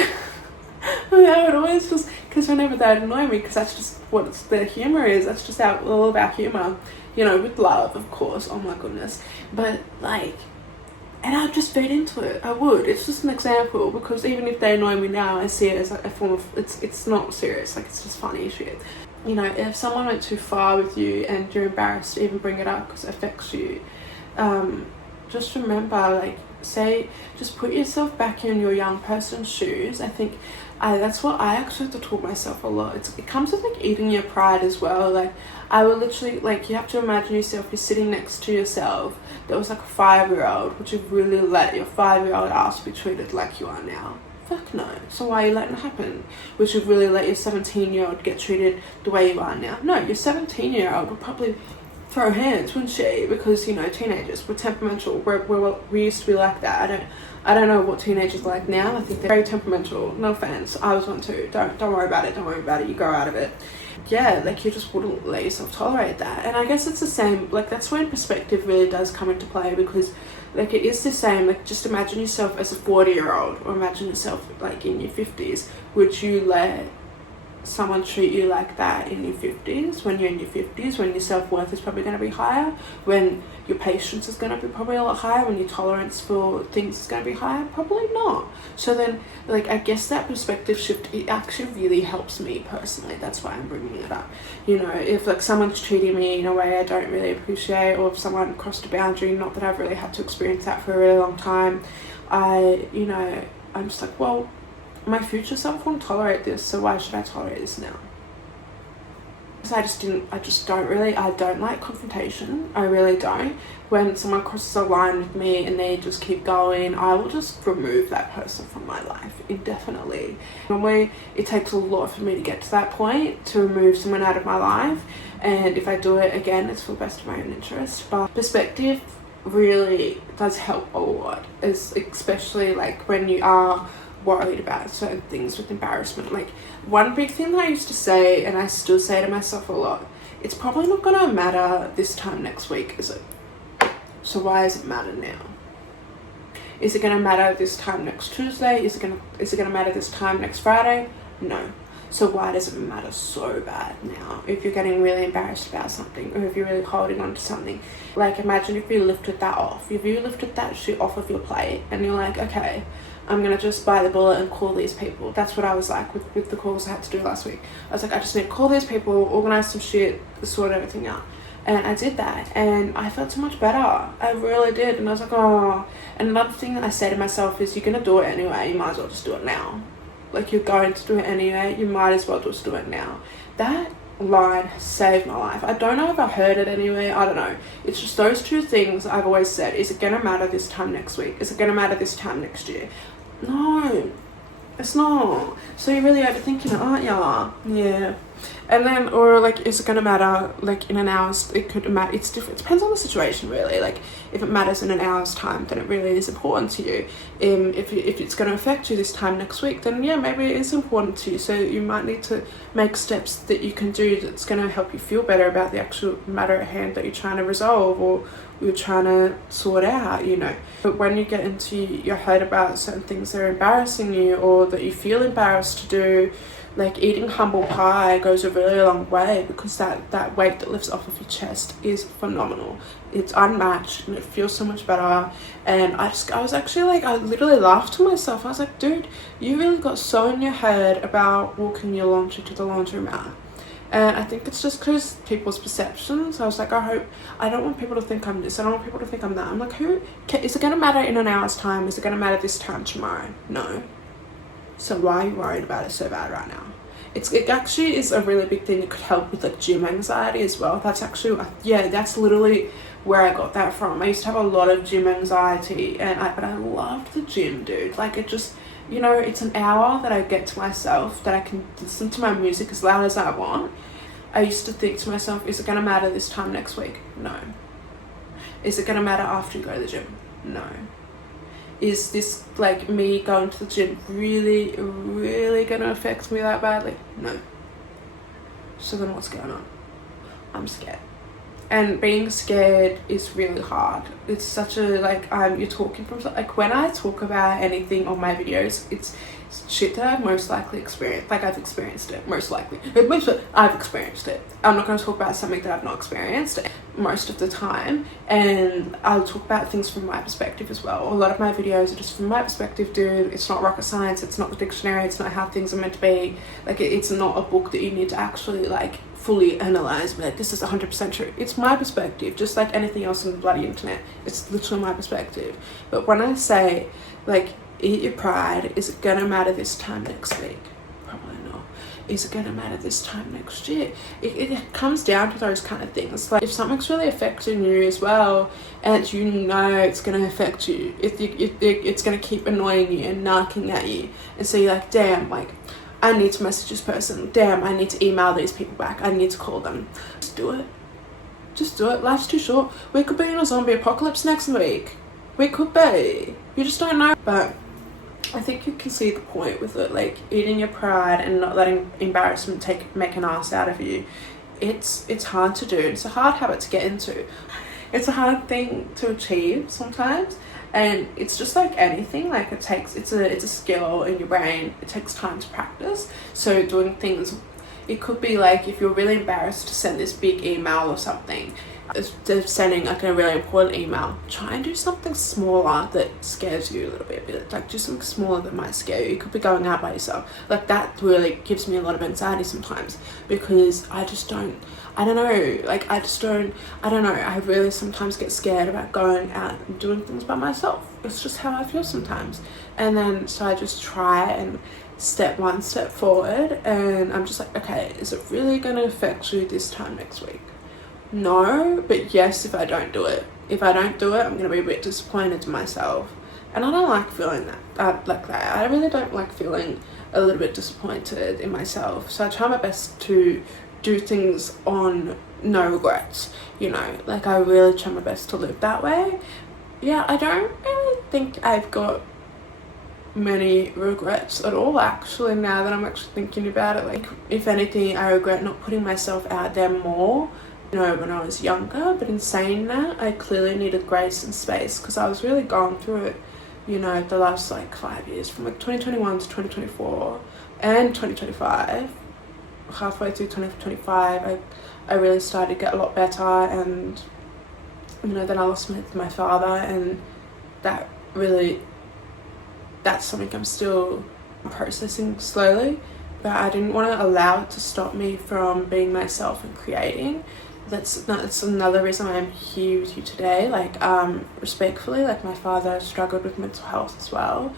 I would always just, because whenever they'd annoy me, because that's just what their humour is. That's just all about humour. You know, with love, of course. Oh my goodness. But, like, and I'd just feed into it. I would. It's just an example, because even if they annoy me now, I see it as, like, a form of, it's not serious, like, it's just funny shit. You know, if someone went too far with you and you're embarrassed to even bring it up because it affects you, just remember, like, just put yourself back in your young person's shoes. I think that's what I actually have to taught myself a lot. It comes with, like, eating your pride as well. Like, I would literally, like, you have to imagine yourself, you're sitting next to yourself that was like a 5-year-old. Would you really let your 5-year-old ass be treated like you are now? Fuck no. So why are you letting it happen? Would you really let your 17-year-old get treated the way you are now? No, your 17-year-old would probably throw hands, wouldn't she? Because, you know, teenagers, we're temperamental. We used to be like that. I don't know what teenagers are like now. I think they're very temperamental. No offense. I was one too. Don't worry about it. Don't worry about it. You grow out of it. Yeah, like, you just wouldn't let yourself tolerate that. And I guess it's the same, like, that's when perspective really does come into play, because, like, it is the same. Like, just imagine yourself as a 40-year-old, or imagine yourself, like, in your 50s. Would you let someone treat you like that in your 50s, when you're in your 50s, when your self-worth is probably going to be higher, when your patience is going to be probably a lot higher, when your tolerance for things is going to be higher? Probably not. So then, like, I guess that perspective shift, it actually really helps me personally. That's why I'm bringing it up. You know, if like someone's treating me in a way I don't really appreciate, or if someone crossed a boundary, not that I've really had to experience that for a really long time, I'm just like, well, my future self won't tolerate this, so why should I tolerate this now? So I don't like confrontation. I really don't. When someone crosses a line with me and they just keep going, I will just remove that person from my life indefinitely. Normally, it takes a lot for me to get to that point, to remove someone out of my life. And if I do it again, it's for the best of my own interest. But perspective really does help a lot, especially like when you are worried about certain things with embarrassment. Like, one big thing that I used to say, and I still say to myself a lot, it's probably not going to matter this time next week, is it? So why does it matter now? Is it going to matter this time next Tuesday? Is it going to matter this time next Friday? No. So why does it matter so bad now? If you're getting really embarrassed about something, or if you're really holding on to something, like imagine if you lifted that off. If you lifted that shit off of your plate and you're like, okay, I'm going to just bite the bullet and call these people. That's what I was like with the calls I had to do last week. I was like, I just need to call these people, organize some shit, sort everything out. And I did that, and I felt so much better. I really did. And I was like, oh. And another thing that I say to myself is, you're going to do it anyway. You might as well just do it now. Like, you're going to do it anyway. You might as well just do it now. That line has saved my life. I don't know if I heard it anywhere. I don't know. It's just those two things I've always said. Is it going to matter this time next week? Is it going to matter this time next year? No, it's not. So you're really overthinking it, aren't ya? Yeah. And then, or like, is it going to matter like in an hour's, it could matter, it's different, it depends on the situation really. Like, if it matters in an hour's time, then it really is important to you. If it's going to affect you this time next week, then yeah, maybe it is important to you. So you might need to make steps that you can do that's going to help you feel better about the actual matter at hand that you're trying to resolve, or you're trying to sort out, you know. But when you get into your head about certain things that are embarrassing you, or that you feel embarrassed to do, like eating humble pie goes a really long way, because that weight that lifts off of your chest is phenomenal. It's unmatched and it feels so much better. And I was actually like, I literally laughed to myself. I was like, dude, you really got so in your head about walking your laundry to the laundromat. And I think it's just because people's perceptions. I was like, I don't want people to think I'm this. I don't want people to think I'm that. I'm like, is it going to matter in an hour's time? Is it going to matter this time tomorrow? No. So why are you worried about it so bad right now? It actually is a really big thing. It could help with like gym anxiety as well. That's actually, yeah, that's literally where I got that from. I used to have a lot of gym anxiety, but I loved the gym, dude. Like, it just, you know, it's an hour that I get to myself, that I can listen to my music as loud as I want. I used to think to myself, is it going to matter this time next week? No. Is it going to matter after you go to the gym? No. Is this, like, me going to the gym really, really going to affect me that badly? No. So then what's going on? I'm scared. And being scared is really hard. It's such a, like, you're talking from, like, when I talk about anything on my videos, it's shit that I've most likely experienced. Like, I've experienced it, most likely. I've experienced it. I'm not going to talk about something that I've not experienced most of the time. And I'll talk about things from my perspective as well. A lot of my videos are just from my perspective, dude. It's not rocket science. It's not the dictionary. It's not how things are meant to be. Like, it's not a book that you need to actually, like, fully analyze, but like, this is 100% true. It's my perspective, just like anything else on the bloody internet. It's literally my perspective. But when I say, like, eat your pride, is it gonna matter this time next week? Probably not. Is it gonna matter this time next year? It comes down to those kind of things. Like, if something's really affecting you as well, and you know it's gonna affect you, it's gonna keep annoying you and knocking at you, and so you're like, damn, like, I need to message this person. Damn, I need to email these people back. I need to call them. Just do it. Just do it. Life's too short. We could be in a zombie apocalypse next week. We could be. You just don't know. But I think you can see the point with it. Like, eating your pride and not letting embarrassment make an ass out of you. It's hard to do. It's a hard habit to get into. It's a hard thing to achieve sometimes. And it's just like anything, like it's a skill in your brain. It takes time to practice. So doing things, it could be like if you're really embarrassed to send this big email or something, instead of sending like a really important email, try and do something smaller that scares you a little bit. Like do something smaller that might scare you. You could be going out by yourself. Like that really gives me a lot of anxiety sometimes, because I don't know, I really sometimes get scared about going out and doing things by myself. It's just how I feel sometimes. And then so I just try and step one step forward, and I'm just like, okay, is it really going to affect you this time next week? No, but yes, if I don't do it. If I don't do it, I'm going to be a bit disappointed in myself. And I don't like feeling like that. I really don't like feeling a little bit disappointed in myself. So I try my best to do things on no regrets, you know, like I really try my best to live that way. Yeah, I don't really think I've got many regrets at all, actually, now that I'm actually thinking about it. Like, if anything, I regret not putting myself out there more, you know, when I was younger. But in saying that, I clearly needed grace and space, because I was really going through it, you know, the last like 5 years, from like 2021 to 2024 and 2025. Halfway through 2025, I really started to get a lot better, and you know, then I lost my father, and that's something I'm still processing slowly, but I didn't want to allow it to stop me from being myself and creating. That's another reason I'm here with you today. Like, respectfully, like my father struggled with mental health as well.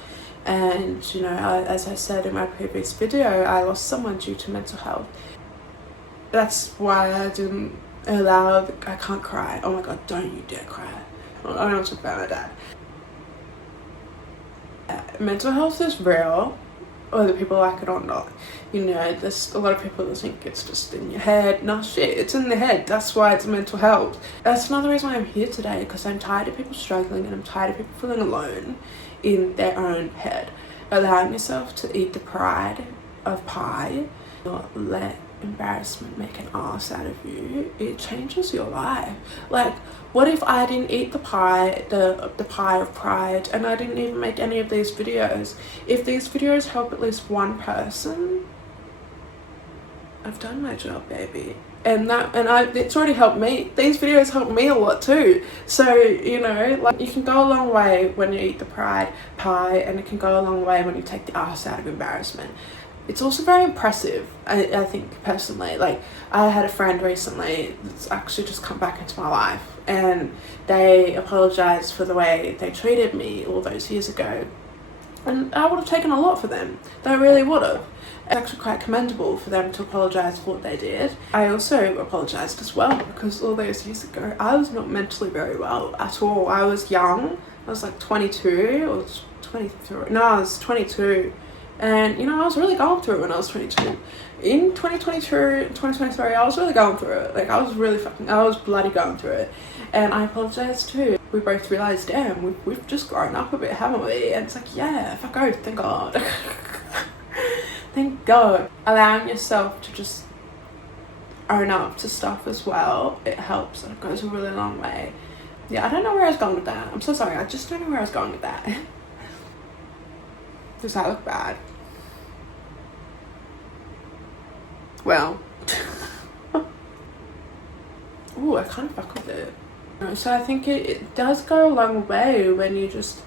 And you know, as I said in my previous video, I lost someone due to mental health. That's why I didn't allow I can't cry. Oh my god, don't you dare cry. I don't talk about my dad. Mental health is real, whether people like it or not. You know, there's a lot of people that think it's just in your head. No shit, it's in the head. That's why it's mental health. That's another reason why I'm here today, because I'm tired of people struggling, and I'm tired of people feeling alone in their own head. Allowing yourself to eat the pride of pie, not let embarrassment make an ass out of you. It changes your life. Like, what if I didn't eat the pie, the pie of pride, and I didn't even make any of these videos? If these videos help at least one person, I've done my job, baby. It's already helped me. These videos help me a lot too. So, you know, like, you can go a long way when you eat the pride pie, and it can go a long way when you take the ass out of embarrassment. It's also very impressive, I think, personally. Like, I had a friend recently that's actually just come back into my life, and they apologized for the way they treated me all those years ago. And I would have taken a lot for them. They really would have. It's actually quite commendable for them to apologise for what they did. I also apologised as well, because all those years ago I was not mentally very well at all. I was young. I was like 22 or 23. No, I was 22. And you know, I was really going through it when I was 22. In 2022, 2023, I was really going through it. Like, I was bloody going through it. And I apologised too. We both realised, damn, we've just grown up a bit, haven't we? And it's like, yeah, fuck oh, thank God. Thank God. Allowing yourself to just own up to stuff as well, it helps, and it goes a really long way. Yeah, I don't know where I was going with that. I'm so sorry, I just don't know where I was going with that. Does that look bad? Well. Ooh, I kind of fuck with it. So I think it does go a long way when you just,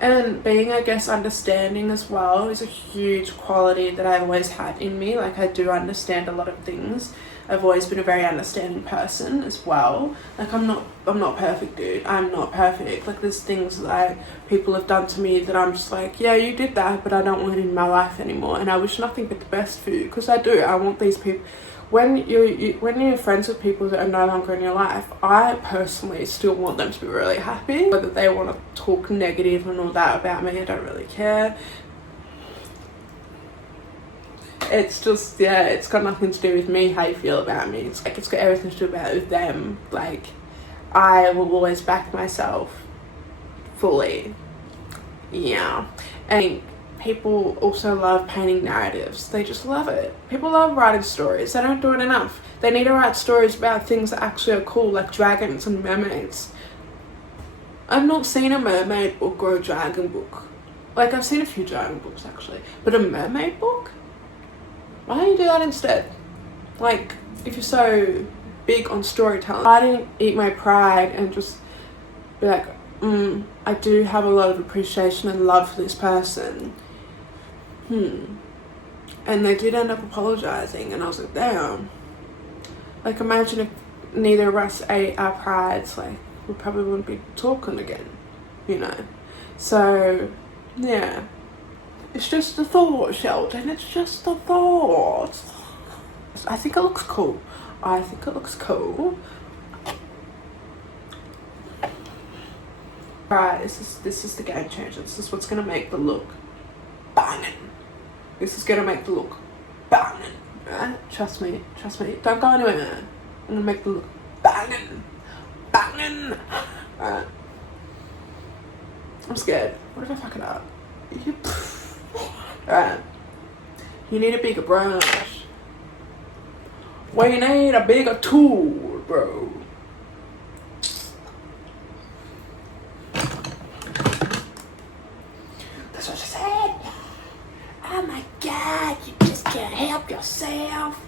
and being, I guess, understanding as well is a huge quality that I've always had in me. Like, I do understand a lot of things. I've always been a very understanding person as well. Like, I'm not perfect, dude. I'm not perfect. Like, there's things that people have done to me that I'm just like, yeah, you did that, but I don't want it in my life anymore. And I wish nothing but the best for you, because I do. I want these people. When you're friends with people that are no longer in your life, I personally still want them to be really happy. Whether they want to talk negative and all that about me, I don't really care. It's just, yeah, it's got nothing to do with me, how you feel about me. It's like, it's got everything to do with them. Like, I will always back myself fully. Yeah. And people also love painting narratives. They just love it. People love writing stories. They don't do it enough. They need to write stories about things that actually are cool, like dragons and mermaids. I've not seen a mermaid book or a dragon book. Like, I've seen a few dragon books actually, but a mermaid book? Why don't you do that instead? Like, if you're so big on storytelling, why didn't eat my pride and just be like, I do have a lot of appreciation and love for this person. And they did end up apologizing, and I was like, damn. Like, imagine if neither of us ate our prides, like, we probably wouldn't be talking again, you know? So, yeah. It's just a thought, Sheldon. It's just a thought. I think it looks cool. I think it looks cool. Right, this is the game changer. This is what's gonna make the look banging. This is gonna make the look banging. Right? Trust me. Don't go anywhere. I'm gonna make the look banging. Banging. Right. I'm scared. What if I fuck it up? Right. You need a bigger brush. We need a bigger tool, bro. That's what she said. Oh my god, you just can't help yourself.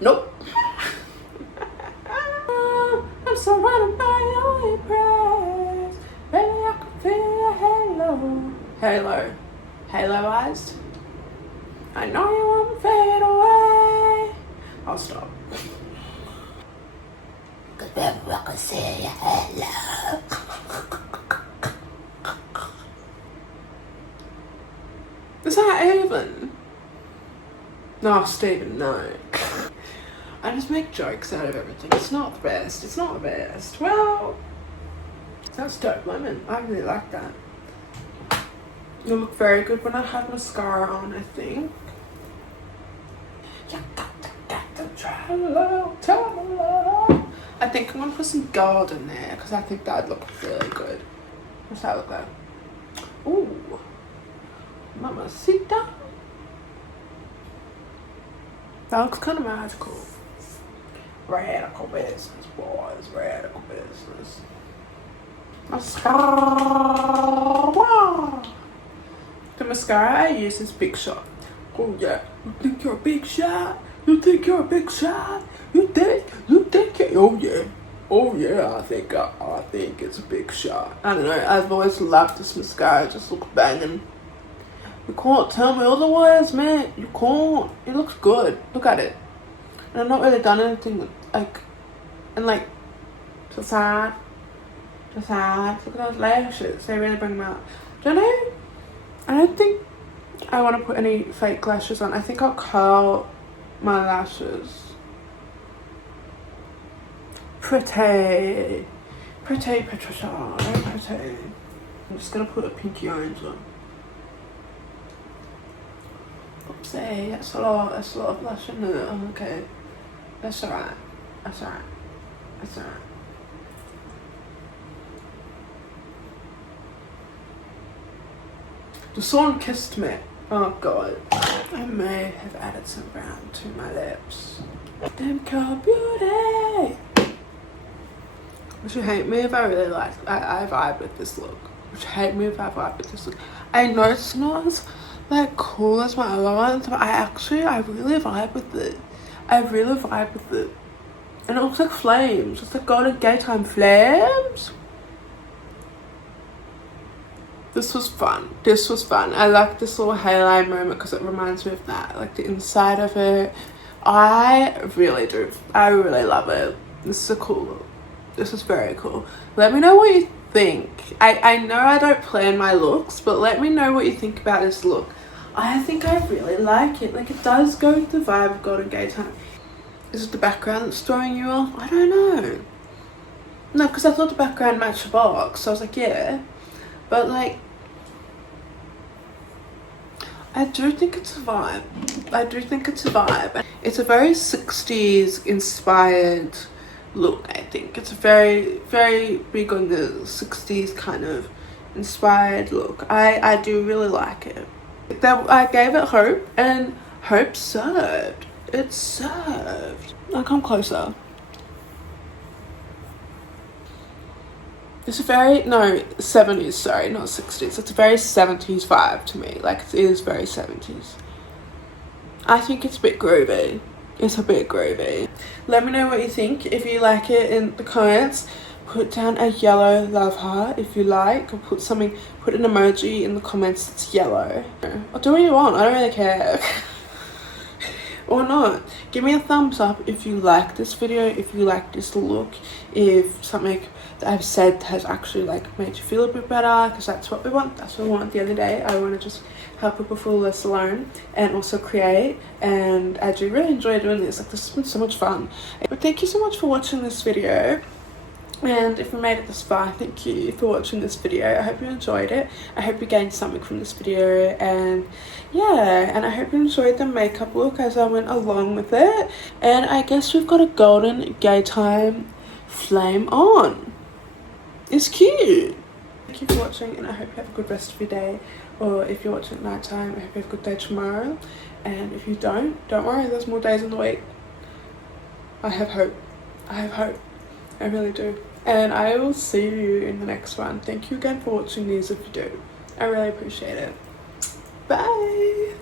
Nope. I'm surrounded by your embrace. Baby, I can feel your halo. Haloized. I know you won't fade away. I'll stop. Cause baby, I can see your halo. Is that even? No, Stephen, no. I just make jokes out of everything. It's not the best. It's not the best. Well, that's dope lemon. I really like that. You look very good when I have mascara on, I think. You got to try a little, I think I'm gonna put some gold in there because I think that'd look really good. What's that look like? Ooh. Mamacita. That looks kind of magical. Radical business, boys. Radical business. Mascara. The mascara I use is Big Shot. Oh yeah. You think you're a big shot? You think you're a big shot? You think it? Oh yeah. Oh yeah, I think it's a big shot. I don't know, I've always loved this mascara. It just looks banging. You can't tell me otherwise, man. You can't. It looks good. Look at it. And I've not really done anything like, and like, to side. Look at those lashes. They really bring them out. Don't know. I don't think I want to put any fake lashes on. I think I'll curl my lashes. Pretty, Patricia. Very pretty. I'm just gonna put a pinky orange on. Oopsie, that's a lot of blush in there. Oh, okay. That's alright. The sun kissed me. Oh god. I may have added some brown to my lips. Damn cool beauty. Would you hate me if I really I vibe with this look? Would you hate me if I vibe with this look? I know it's not as like cool as my other ones, but I really vibe with it. And it looks like flames. It's like golden daytime flames. This was fun. I like this little halide moment because it reminds me of that. Like the inside of it. I really do. I really love it. This is a cool look. This is very cool. Let me know what you think. I know I don't plan my looks, but let me know what you think about this look. I think I really like it. Like it does go with the vibe of golden daytime. Is it the background that's throwing you off? I don't know. No, because I thought the background matched the box. So I was like, yeah. But like, I do think it's a vibe. It's a very 60s inspired look, I think. It's a very, very big on the 60s kind of inspired look. I do really like it. I gave it hope, and hope served. It served. I'll come closer. It's a very, no, 70s, sorry, not 60s. It's a very 70s vibe to me. Like, it is very 70s. I think it's a bit groovy. It's a bit groovy. Let me know what you think. If you like it in the comments, put down a yellow love heart if you like, or put an emoji in the comments that's yellow. Or do what you want, I don't really care. Or not. Give me a thumbs up if you like this video, if you like this look, if something that I've said has actually like made you feel a bit better, because that's what we want. That's what we want at the end of the day. I want to just help people feel less alone and also create, and I do really enjoy doing this. Like, this has been so much fun. But thank you so much for watching this video. And if you made it this far, thank you for watching this video. I hope you enjoyed it. I hope you gained something from this video, and yeah, and I hope you enjoyed the makeup look as I went along with it. And I guess we've got a golden gay time flame on. It's cute. Thank you for watching, and I hope you have a good rest of your day. Or if you're watching at night time, I hope you have a good day tomorrow. And if you don't worry, there's more days in the week. I have hope. I have hope. I really do. And I will see you in the next one. Thank you again for watching these if you do. I really appreciate it. Bye.